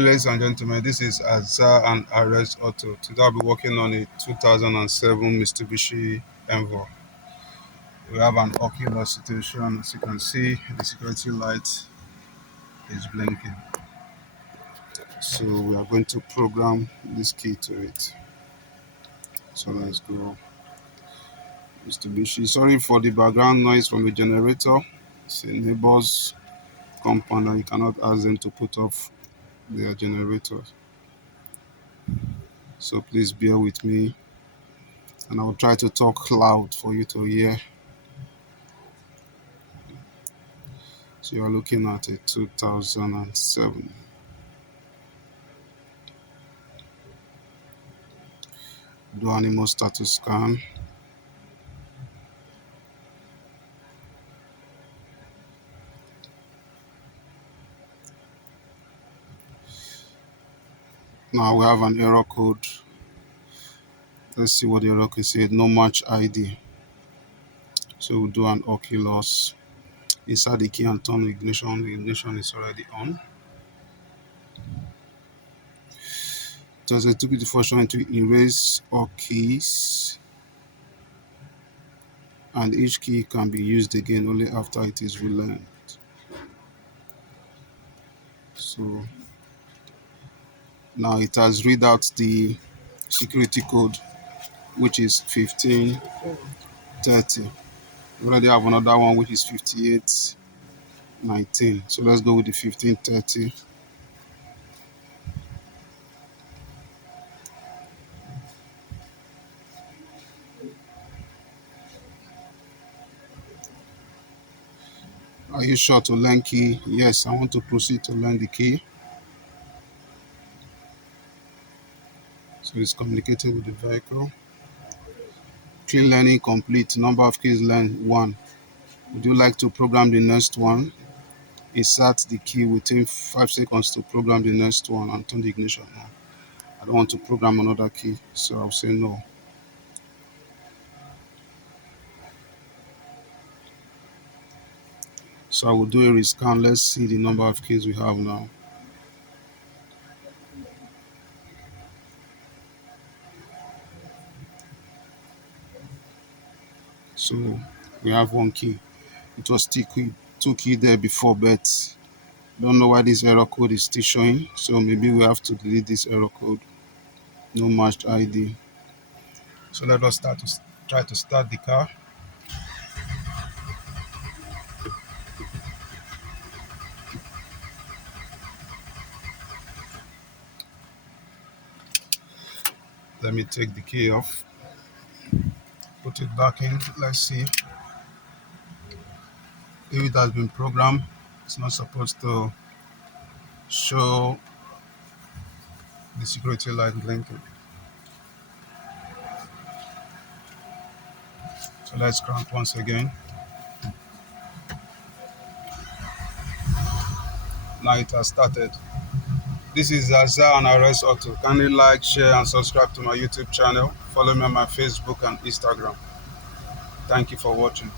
Hello, ladies and gentlemen. This is Azar and Arrest Auto. Today I'll be working on a 2007 Mitsubushi Endeavor. We have an ocular situation. As you can see, the security light is blinking. So we are going to program this key to it. So let's go. Mitsubushi. Sorry for the background noise from the generator. It's a neighbor's compound and you cannot ask them to put off their generators. So please bear with me. And I'll try to talk loud for you to hear. So you're looking at a 2007. Do animal status scan. Now we have an error code. Let's see what the error code said. No match ID. So we'll do an oculus. Insert the key and turn the ignition. The ignition is already on. There's a toolkit function to erase all keys, and each key can be used again only after it is relearned. So now it has read out the security code, which is 1530. We already have another one which is 5819. So let's go with the 1530. Are you sure to learn key? Yes, I want to proceed to learn the key. So it's communicated with the vehicle. Key learning complete. Number of keys learned 1. Would you like to program the next one? Insert the key within 5 seconds to program the next one and turn the ignition on. I don't want to program another key, so I'll say no. So I will do a rescan. Let's see the number of keys we have now. So we have 1 key. It was still two key there before, but don't know why this error code is still showing. So maybe we have to delete this error code. No matched ID. So let us try to start the car. Let me take the key off. Put it back in. Let's see if it has been programmed. It's not supposed to show the security light blinking. So let's crank once again. Now it has started. This is Azar and Arrest Auto. Kindly like, share, and subscribe to my YouTube channel. Follow me on my Facebook and Instagram. Thank you for watching.